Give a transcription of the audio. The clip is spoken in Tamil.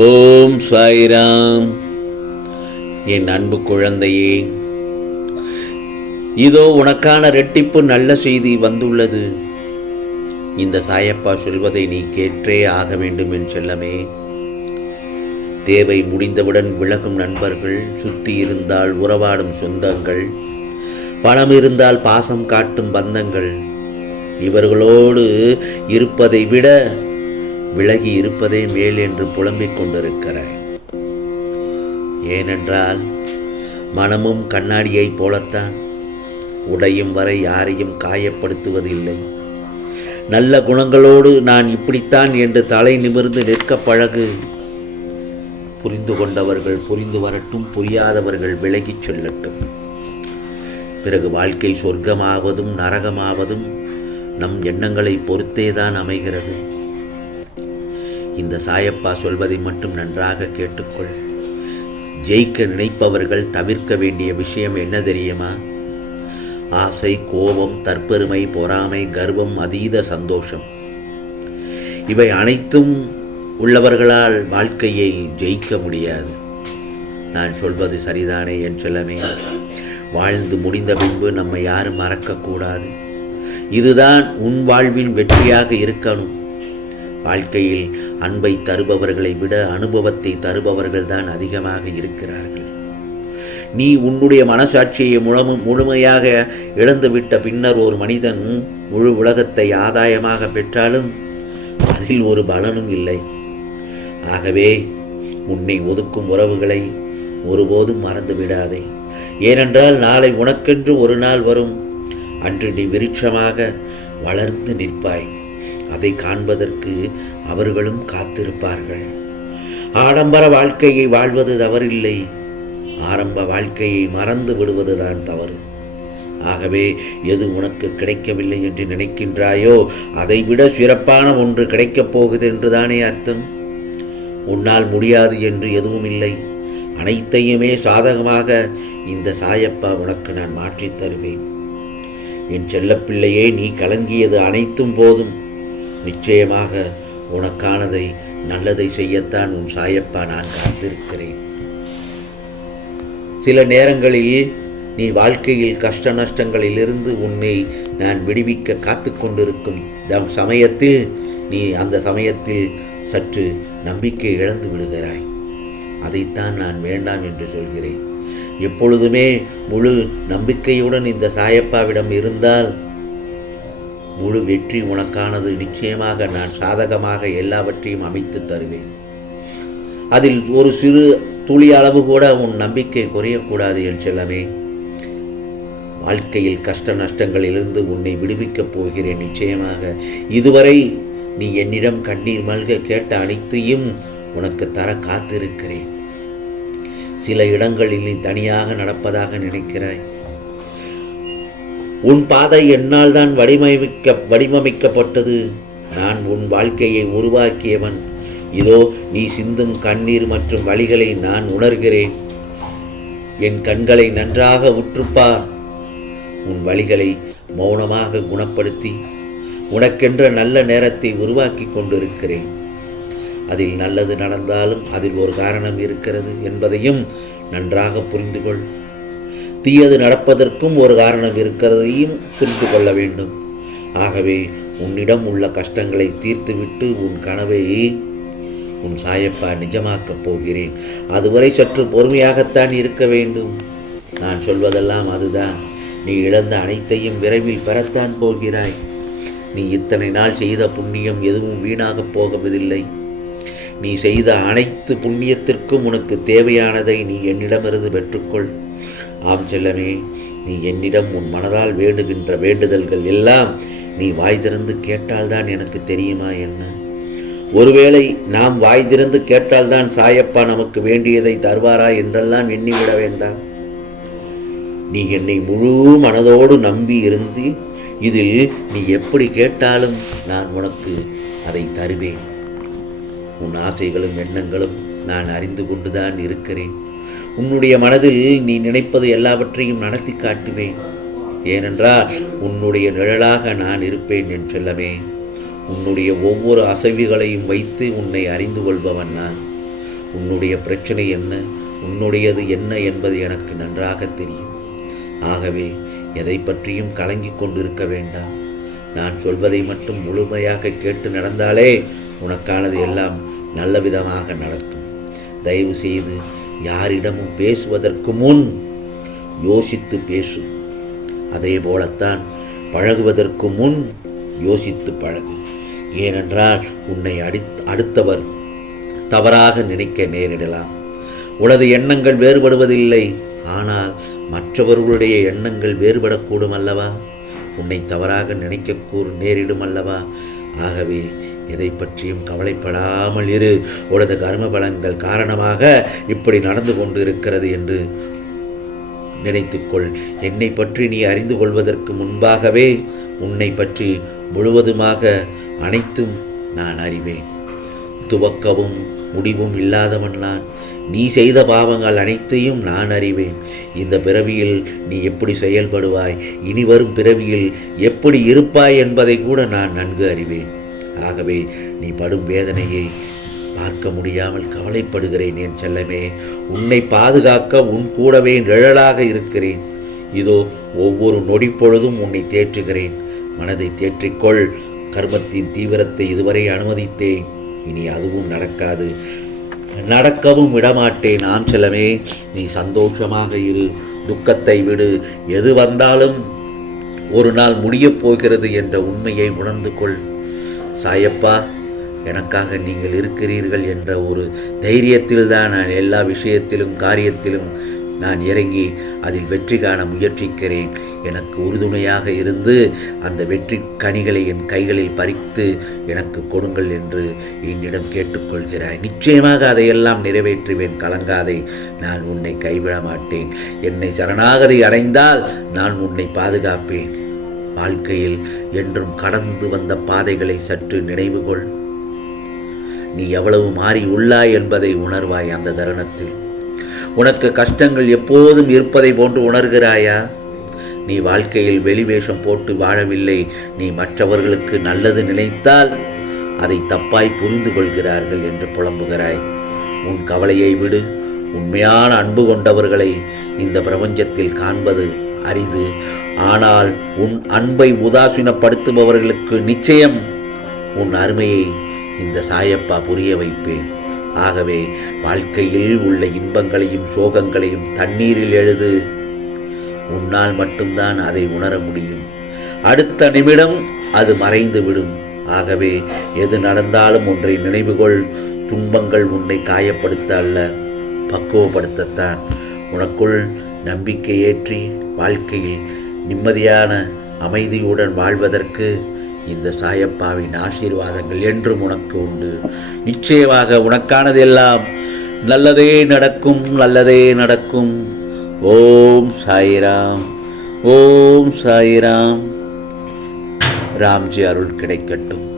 ஓம் சாய்ராம். என் அன்பு குழந்தையே இதோ உனக்கான ரெட்டிப்பு நல்ல செய்தி வந்துள்ளது. இந்த சாயப்பா சொல்வதை நீ கேட்டே ஆக வேண்டும் என் செல்லமே. தேவை முடிந்தவுடன் விலகும் நண்பர்கள் சுத்தி இருந்தால் உறவாடும் சொந்தங்கள் பணம் இருந்தால் பாசம் காட்டும் பந்தங்கள் இவர்களோடு இருப்பதை விட விலகி இருப்பதே மேல் என்று புலம்பிக் கொண்டிருக்கிறாய். ஏனென்றால் மனமும் கண்ணாடியைப் போலத்தான். உடையும் வரை யாரையும் காயப்படுத்துவதில்லை. நல்ல குணங்களோடு நான் இப்படித்தான் என்று தலை நிமிர்ந்து நிற்க பழகு. புரிந்து கொண்டவர்கள் புரிந்து வரட்டும் புரியாதவர்கள் விலகிச் செல்லட்டும். பிறகு வாழ்க்கை சொர்க்கமாவதும் நரகமாவதும் நம் எண்ணங்களை பொறுத்தேதான் அமைகிறது. இந்த சாயப்பா சொல்வதை மட்டும் நன்றாக கேட்டுக்கொள். ஜெயிக்க நினைப்பவர்கள் தவிர்க்க வேண்டிய விஷயம் என்ன தெரியுமா? ஆசை கோபம் தற்பெருமை பொறாமை கர்வம் அதீத சந்தோஷம். இவை அனைத்தும் உள்ளவர்களால் வாழ்க்கையை ஜெயிக்க முடியாது. நான் சொல்வது சரிதானே என் செல்லமே? வாழ்ந்து முடிந்த பின்பு நம்மை யாரும் மறக்கக்கூடாது. இதுதான் உன் வாழ்வின் வெற்றியாக இருக்கணும். வாழ்க்கையில் அன்பை தருபவர்களை விட அனுபவத்தை தருபவர்கள் தான் அதிகமாக இருக்கிறார்கள். நீ உன்னுடைய மனசாட்சியை முழு முழுமையாக இழந்துவிட்ட பின்னர் ஒரு மனிதன் முழு உலகத்தை ஆதாயமாக பெற்றாலும் அதில் ஒரு பலனும் இல்லை. ஆகவே உன்னை ஒதுக்கும் உறவுகளை ஒருபோதும் மறந்துவிடாதே ஏனென்றால் நாளை உனக்கென்று ஒரு நாள் வரும். அன்று நீ விருட்சமாக வளர்ந்து நிற்பாய். அதை காண்பதற்கு அவர்களும் காத்திருப்பார்கள். ஆடம்பர வாழ்க்கையை வாழ்வது தவறில்லை. ஆரம்ப வாழ்க்கையை மறந்து விடுவதுதான் தவறு. ஆகவே எது உனக்கு கிடைக்கவில்லை என்று நினைக்கின்றாயோ அதைவிட சிறப்பான ஒன்று கிடைக்கப் போகுது என்றுதானே அர்த்தம்? உன்னால் முடியாது என்று எதுவும் இல்லை. அனைத்தையுமே சாதகமாக இந்த சாயப்பா உனக்கு நான் மாற்றித் தருவேன். என் செல்லப்பிள்ளையே நீ கலங்கியது அனைத்தும் போதும். நிச்சயமாக உனக்கானதை நல்லதை செய்யத்தான் உன் சாயப்பா நான் காத்திருக்கிறேன். சில நேரங்களில் நீ வாழ்க்கையில் கஷ்ட நஷ்டங்களிலிருந்து உன்னை நான் விடுவிக்க காத்து கொண்டிருக்கும் தம் சமயத்தில் நீ அந்த சமயத்தில் சற்று நம்பிக்கை இழந்து விடுகிறாய். அதைத்தான் நான் வேண்டாம் என்று சொல்கிறேன். எப்பொழுதுமே முழு நம்பிக்கையுடன் இந்த சாயப்பாவிடம் இருந்தால் முழு வெற்றி உனக்கானது. நிச்சயமாக நான் சாதகமாக எல்லாவற்றையும் அமைத்து தருவேன். அதில் ஒரு சிறு துளி அளவு கூட உன் நம்பிக்கை குறையக்கூடாது என் செல்லமே. வாழ்க்கையில் கஷ்ட நஷ்டங்களிலிருந்து உன்னை விடுவிக்கப் போகிறேன். நிச்சயமாக இதுவரை நீ என்னிடம் கண்ணீர் மல்க கேட்ட அனைத்தையும் உனக்கு தர காத்திருக்கிறேன். சில இடங்களில் நீ தனியாக நடப்பதாக நினைக்கிறாய். உன் பாதை என்னால் தான் வடிவமைக்க வடிவமைக்கப்பட்டது. நான் உன் வாழ்க்கையை உருவாக்கியவன். இதோ நீ சிந்தும் கண்ணீர் மற்றும் வழிகளை நான் உணர்கிறேன். என் கண்களை நன்றாக உற்றுப்பார். உன் வழிகளை மௌனமாக குணப்படுத்தி உனக்கென்ற நல்ல நேரத்தை உருவாக்கி கொண்டிருக்கிறேன். அதில் நல்லது நடந்தாலும் அதில் ஒரு காரணம் இருக்கிறது என்பதையும் நன்றாக புரிந்து கொள் தீயது நடப்பதற்கும் ஒரு காரணம் இருக்கிறதையும் புரிந்து கொள்ள வேண்டும். ஆகவே உன்னிடம் உள்ள கஷ்டங்களை தீர்த்துவிட்டு உன் கனவை உன் சாயப்பா நிஜமாக்கப் போகிறேன். அதுவரை சற்று பொறுமையாகத்தான் இருக்க வேண்டும். நான் சொல்வதெல்லாம் அதுதான். நீ இழந்த அனைத்தையும் விரைவில் பெறத்தான் போகிறாய். நீ இத்தனை நாள் செய்த புண்ணியம் எதுவும் வீணாகப் போகவதில்லை நீ செய்த அனைத்து புண்ணியத்திற்கும் உனக்கு தேவையானதை நீ என்னிடமிருந்து பெற்றுக்கொள். ஆம் செல்லமே நீ என்னிடம் உன் மனதால் வேண்டுகின்ற வேண்டுதல்கள் எல்லாம் நீ வாய் திறந்து கேட்டால்தான் எனக்கு தெரியுமா என்ன? ஒருவேளை நாம் வாய் திறந்து கேட்டால்தான் சாயப்பா நமக்கு வேண்டியதை தருவாரா என்றெல்லாம் எண்ணிவிட வேண்டாம். நீ என்னை முழு மனதோடு நம்பி இருந்து இதில் நீ எப்படி கேட்டாலும் நான் உனக்கு அதை தருவேன். உன் ஆசைகளும் எண்ணங்களும் நான் அறிந்து கொண்டுதான் இருக்கிறேன். உன்னுடைய மனதில் நீ நினைப்பது எல்லாவற்றையும் நடத்தி காட்டுவேன். ஏனென்றால் உன்னுடைய நிழலாக நான் இருப்பேன் என் செல்லமே. உன்னுடைய ஒவ்வொரு அசைவுகளையும் வைத்து உன்னை அறிந்து கொள்பவன் நான். உன்னுடைய பிரச்சனை என்ன? உன்னுடையது என்ன என்பது எனக்கு நன்றாக தெரியும். ஆகவே எதை பற்றியும் கலங்கிக் கொண்டிருக்க வேண்டாம். நான் சொல்வதை மட்டும் முழுமையாக கேட்டு நடந்தாலே உனக்கானது எல்லாம் நல்ல விதமாக நடக்கும். தயவு செய்து யாரிடமும் பேசுவதற்கு முன் யோசித்து பேசு. அதே போலத்தான் பழகுவதற்கு முன் யோசித்து பழகு. ஏனென்றால் உன்னை அடி அடுத்தவர் தவறாக நினைக்க நேரிடலாம். உனது எண்ணங்கள் வேறுபடுவதில்லை. ஆனால் மற்றவர்களுடைய எண்ணங்கள் வேறுபடக்கூடும் அல்லவா? உன்னை தவறாக நினைக்கக்கூறு நேரிடும் அல்லவா? ஆகவே எதை பற்றியும் கவலைப்படாமல் இரு. உனது கர்ம பலங்கள் காரணமாக இப்படி நடந்து கொண்டு இருக்கிறது என்று நினைத்துக்கொள். என்னை பற்றி நீ அறிந்து கொள்வதற்கு முன்பாகவே உன்னை பற்றி முழுவதுமாக அனைத்தும் நான் அறிவேன். துவக்கவும் முடிவும் இல்லாதவன் நான். நீ செய்த பாவங்கள் அனைத்தையும் நான் அறிவேன். இந்த பிறவியில் நீ எப்படி செயல்படுவாய்? இனி வரும் பிறவியில் எப்படி இருப்பாய் என்பதை கூட நான் நன்கு அறிவேன். ஆகவே நீ படும் வேதனையை பார்க்க முடியாமல் கவலைப்படுகிறேன் என் செல்லமே. உன்னை பாதுகாக்க உன் கூடவே நிழலாக இருக்கிறேன். இதோ ஒவ்வொரு நொடி பொழுதும் உன்னை தேற்றுகிறேன். மனதை தேற்றிக்கொள். கர்மத்தின் தீவிரத்தை இதுவரை அனுமதித்தேன். இனி அதுவும் நடக்காது. நடக்கவும் விடமாட்டேன். ஆம் செல்லமே நீ சந்தோஷமாக இரு. துக்கத்தை விடு. எது வந்தாலும் ஒரு நாள் முடியப் போகிறது என்ற உண்மையை உணர்ந்து கொள். சாயப்பா எனக்காக நீங்கள் இருக்கிறீர்கள் என்ற ஒரு தைரியத்தில் தான் நான் எல்லா விஷயத்திலும் காரியத்திலும் நான் இறங்கி அதில் வெற்றி காண முயற்சிக்கிறேன். எனக்கு உறுதுணையாக இருந்து அந்த வெற்றி கனிகளை என் கைகளில் பறித்து எனக்கு கொடுங்கள் என்று என்னிடம் கேட்டுக்கொள்கிறாய். நிச்சயமாக அதையெல்லாம் நிறைவேற்றுவேன் கலங்காதை. நான் உன்னை கைவிட மாட்டேன் என்னை சரணாகதி அடைந்தால் நான் உன்னை பாதுகாப்பேன். வாழ்க்கையில் என்றும் கடந்து வந்த பாதைகளை சற்று நினைவுகொள் நீ எவ்வளவு மாறி உள்ளாய் என்பதை உணர்வாய் அந்த தருணத்தில். உனக்கு கஷ்டங்கள் எப்போதும் இருப்பதை போன்று உணர்கிறாயா? நீ வாழ்க்கையில் வெளிவேஷம் போட்டு வாழவில்லை. நீ மற்றவர்களுக்கு நல்லது நினைத்தால் அதை தப்பாய் புரிந்து கொள்கிறார்கள் என்று புலம்புகிறாய். உன் கவலையை விடு. உண்மையான அன்பு கொண்டவர்களை இந்த பிரபஞ்சத்தில் காண்பது அரிது. ஆனால் உன் அன்பை உதாசீனப்படுத்துபவர்களுக்கு நிச்சயம் உன் அருமையை இந்த சாயப்பா புரிய வைப்பேன். ஆகவே வாழ்க்கையில் உள்ள இன்பங்களையும் சோகங்களையும் தண்ணீரில் எழுது. உன்னால் மட்டும்தான் அதை உணர முடியும். அடுத்த நிமிடம் அது மறைந்துவிடும் ஆகவே எது நடந்தாலும் ஒன்றை நினைவுகொள். துன்பங்கள் உன்னை காயப்படுத்த அல்ல பக்குவப்படுத்தத்தான். உனக்குள் நம்பிக்கை ஏற்றி வாழ்க்கையில் நிம்மதியான அமைதியுடன் வாழ்வதற்கு இந்த சாயப்பாவின் ஆசீர்வாதங்கள் என்றும் உனக்கு உண்டு. நிச்சயமாக உனக்கானதெல்லாம் நல்லதே நடக்கும் நல்லதே நடக்கும். ஓம் சாயிராம் ஓம் சாயிராம். ராம்ஜி அருள் கிடைக்கட்டும்.